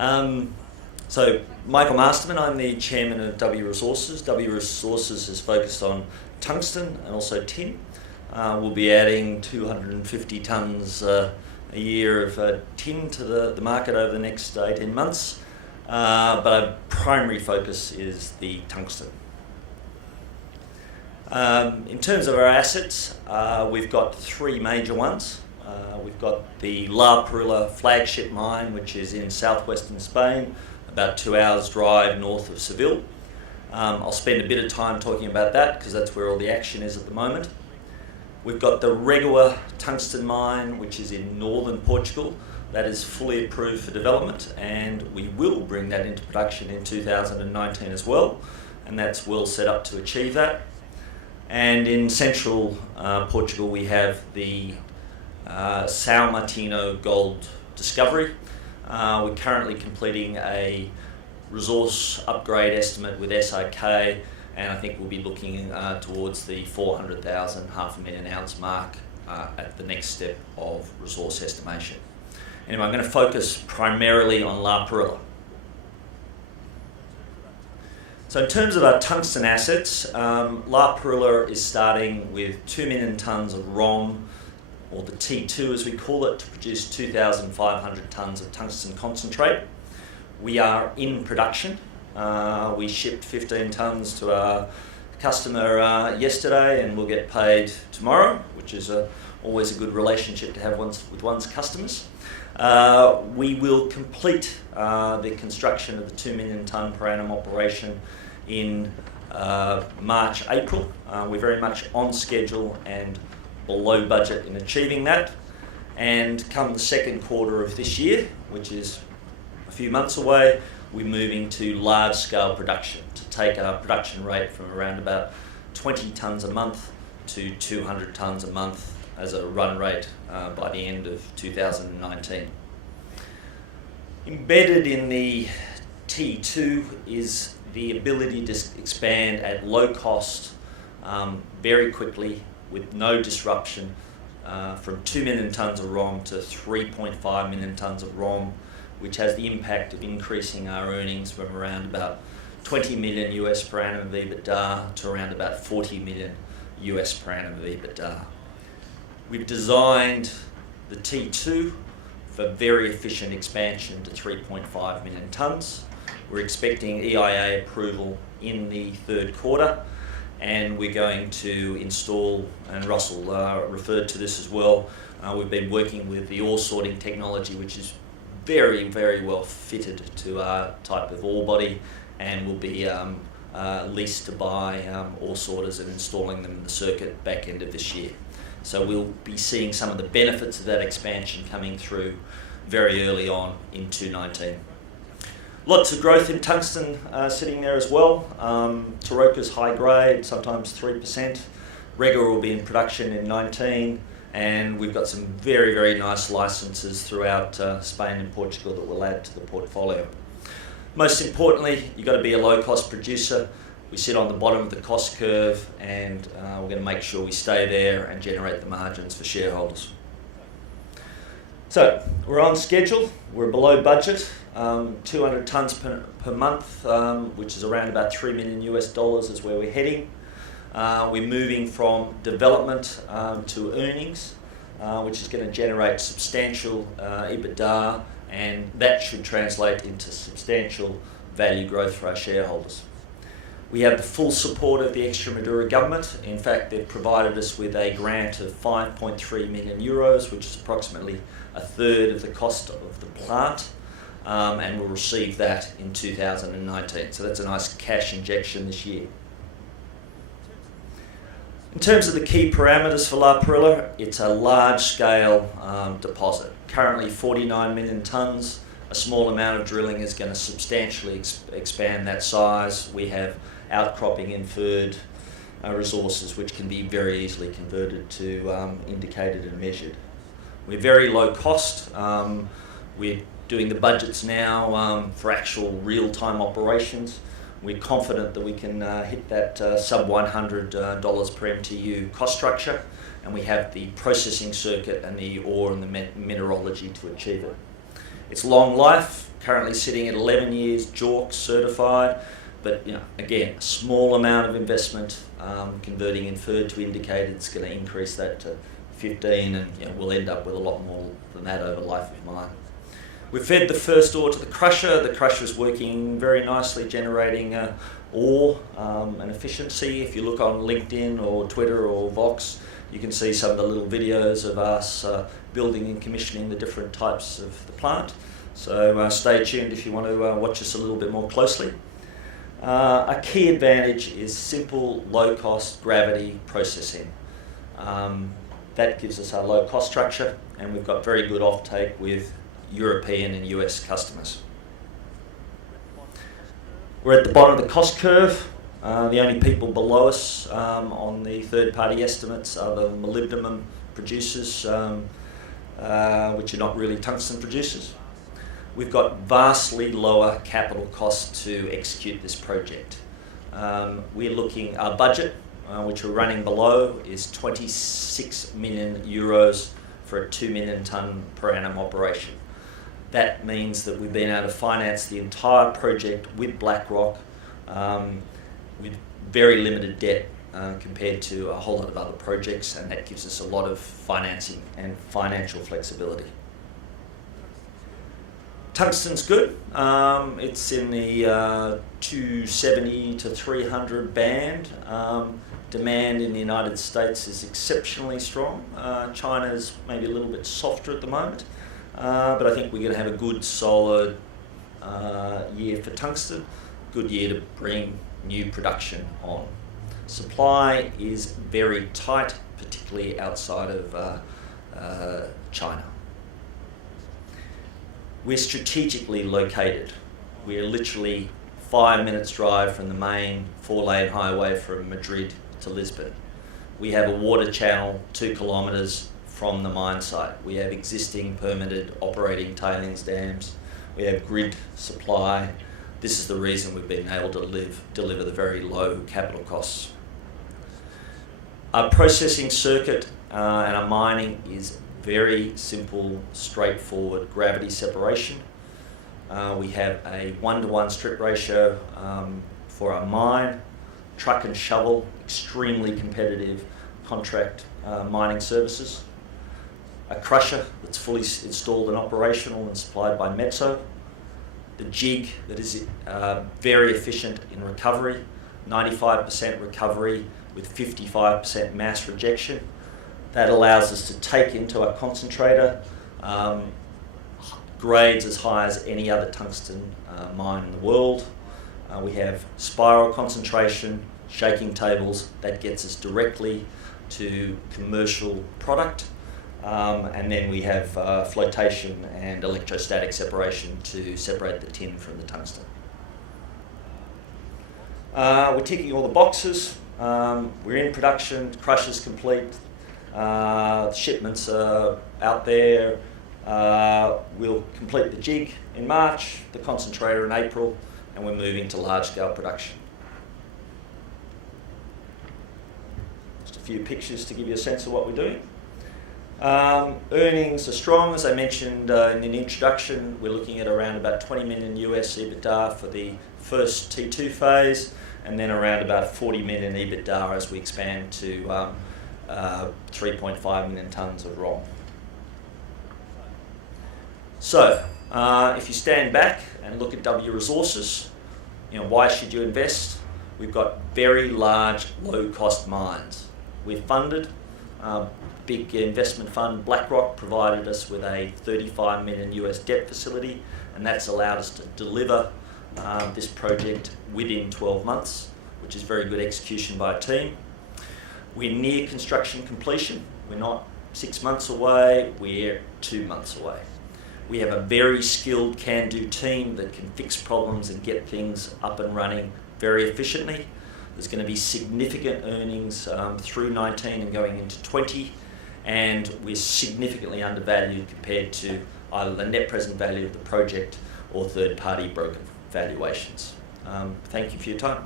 So Michael Masterman, I'm the chairman of WRES Resources. WRES Resources is focused on tungsten and also tin. We'll be adding 250 tonnes a year of tin to the market over the next 18 months, but our primary focus is the tungsten. In terms of our assets, we've got three major ones. We've got the La Perula flagship mine, which is in southwestern Spain, about 2 hours drive north of Seville. I'll spend a bit of time talking about that because that's where all the action is at the moment. We've got the Regua tungsten mine, which is in northern Portugal. That is fully approved for development, and we will bring that into production in 2019 as well, and that's well set up to achieve that. And in central Portugal, we have the São Martinho gold discovery. We're currently completing a resource upgrade estimate with SIK, and I think we'll be looking towards the 400,000 500,000 ounce mark at the next step of resource estimation. Anyway, I'm going to focus primarily on La Perula. So in terms of our tungsten assets, La Perula is starting with 2 million tonnes of ROM, or the T2 as we call it, to produce 2,500 tonnes of tungsten concentrate. We are in production. We shipped 15 tonnes to our customer yesterday, and we'll get paid tomorrow, which is always a good relationship to have with one's customers. We will complete the construction of the 2 million tonne per annum operation in March, April. We're very much on schedule and below budget in achieving that. And come the second quarter of this year, which is a few months away, we're moving to large scale production to take our production rate from around about 20 tonnes a month to 200 tonnes a month as a run rate by the end of 2019. Embedded in the T2 is the ability to expand at low cost very quickly with no disruption from 2 million tonnes of ROM to 3.5 million tonnes of ROM, which has the impact of increasing our earnings from around about 20 million US per annum of EBITDA to around about 40 million US per annum of EBITDA. We've designed the T2 for very efficient expansion to 3.5 million tonnes. We're expecting EIA approval in the third quarter, and we're going to install, and Russell referred to this as well, we've been working with the ore sorting technology, which is very, very well fitted to our type of ore body, and will be leased to buy ore sorters and installing them in the circuit back end of this year. So we'll be seeing some of the benefits of that expansion coming through very early on in 2019. Lots of growth in tungsten sitting there as well. Taroka's high grade, sometimes 3%. Regua will be in production in 19, and we've got some very, very nice licenses throughout Spain and Portugal that will add to the portfolio. Most importantly, you've got to be a low-cost producer. We sit on the bottom of the cost curve, and we're going to make sure we stay there and generate the margins for shareholders. So we're on schedule, we're below budget, 200 tonnes per month, which is around about $3 million US is where we're heading. We're moving from development to earnings, which is going to generate substantial EBITDA, and that should translate into substantial value growth for our shareholders. We have the full support of the Extremadura government. In fact, they've provided us with a grant of 5.3 million euros, which is approximately a third of the cost of the plant, and we'll receive that in 2019. So that's a nice cash injection this year. In terms of the key parameters for La Perula, it's a large-scale deposit. Currently 49 million tonnes. A small amount of drilling is going to substantially expand that size. We have outcropping inferred resources which can be very easily converted to indicated and measured. We're very low cost. We're doing the budgets now for actual real-time operations. We're confident that we can hit that sub $100 per MTU cost structure, and we have the processing circuit and the ore and the mineralogy to achieve it. It's long life, currently sitting at 11 years, JORC certified, but again, a small amount of investment, converting inferred to indicated, is going to increase that to 15, and we'll end up with a lot more than that over life of mine. We fed the first ore to the crusher. The crusher is working very nicely, generating ore and efficiency. If you look on LinkedIn or Twitter or Vox, you can see some of the little videos of us building and commissioning the different types of the plant. So stay tuned if you want to watch us a little bit more closely. A key advantage is simple, low-cost gravity processing. That gives us our low-cost structure, and we've got very good offtake with European and US customers. We're at the bottom of the cost curve. The only people below us on the third-party estimates are the molybdenum producers, which are not really tungsten producers. We've got vastly lower capital costs to execute this project. We're looking, our budget, which we're running below, is 26 million euros for a 2 million tonne per annum operation. That means that we've been able to finance the entire project with BlackRock with very limited debt compared to a whole lot of other projects, and that gives us a lot of financing and financial flexibility. Tungsten's good. It's in the 270 to 300 band. Demand in the United States is exceptionally strong. China's maybe a little bit softer at the moment, but I think we're going to have a good, solid year for tungsten. Good year to bring new production on. Supply is very tight, particularly outside of China. We're strategically located. We're literally 5 minutes drive from the main 4-lane highway from Madrid to Lisbon. We have a water channel 2 kilometres from the mine site. We have existing permitted operating tailings dams. We have grid supply. This is the reason we've been able to deliver the very low capital costs. Our processing circuit and our mining is very simple, straightforward gravity separation. We have a 1-to-1 strip ratio for our mine. Truck and shovel, extremely competitive contract mining services. A crusher that's fully installed and operational and supplied by Metso. The jig that is very efficient in recovery, 95% recovery with 55% mass rejection. That allows us to take into our concentrator grades as high as any other tungsten mine in the world. We have spiral concentration, shaking tables, that gets us directly to commercial product. And then we have flotation and electrostatic separation to separate the tin from the tungsten. We're ticking all the boxes. We're in production, crusher's complete. Shipments are out there. We'll complete the jig in March, the concentrator in April, and we're moving to large-scale production. Just a few pictures to give you a sense of what we're doing. Earnings are strong, as I mentioned in the introduction. We're looking at around about 20 million US EBITDA for the first T2 phase, and then around about 40 million EBITDA as we expand to 3.5 million tonnes of ROM. So, if you stand back and look at W Resources, why should you invest? We've got very large, low-cost mines. We're funded. Big investment fund, BlackRock, provided us with a 35 million US debt facility, and that's allowed us to deliver this project within 12 months, which is very good execution by a team. We're near construction completion. We're not 6 months away, we're 2 months away. We have a very skilled can-do team that can fix problems and get things up and running very efficiently. There's going to be significant earnings through 19 and going into 20, and we're significantly undervalued compared to either the net present value of the project or third-party broker valuations. Thank you for your time.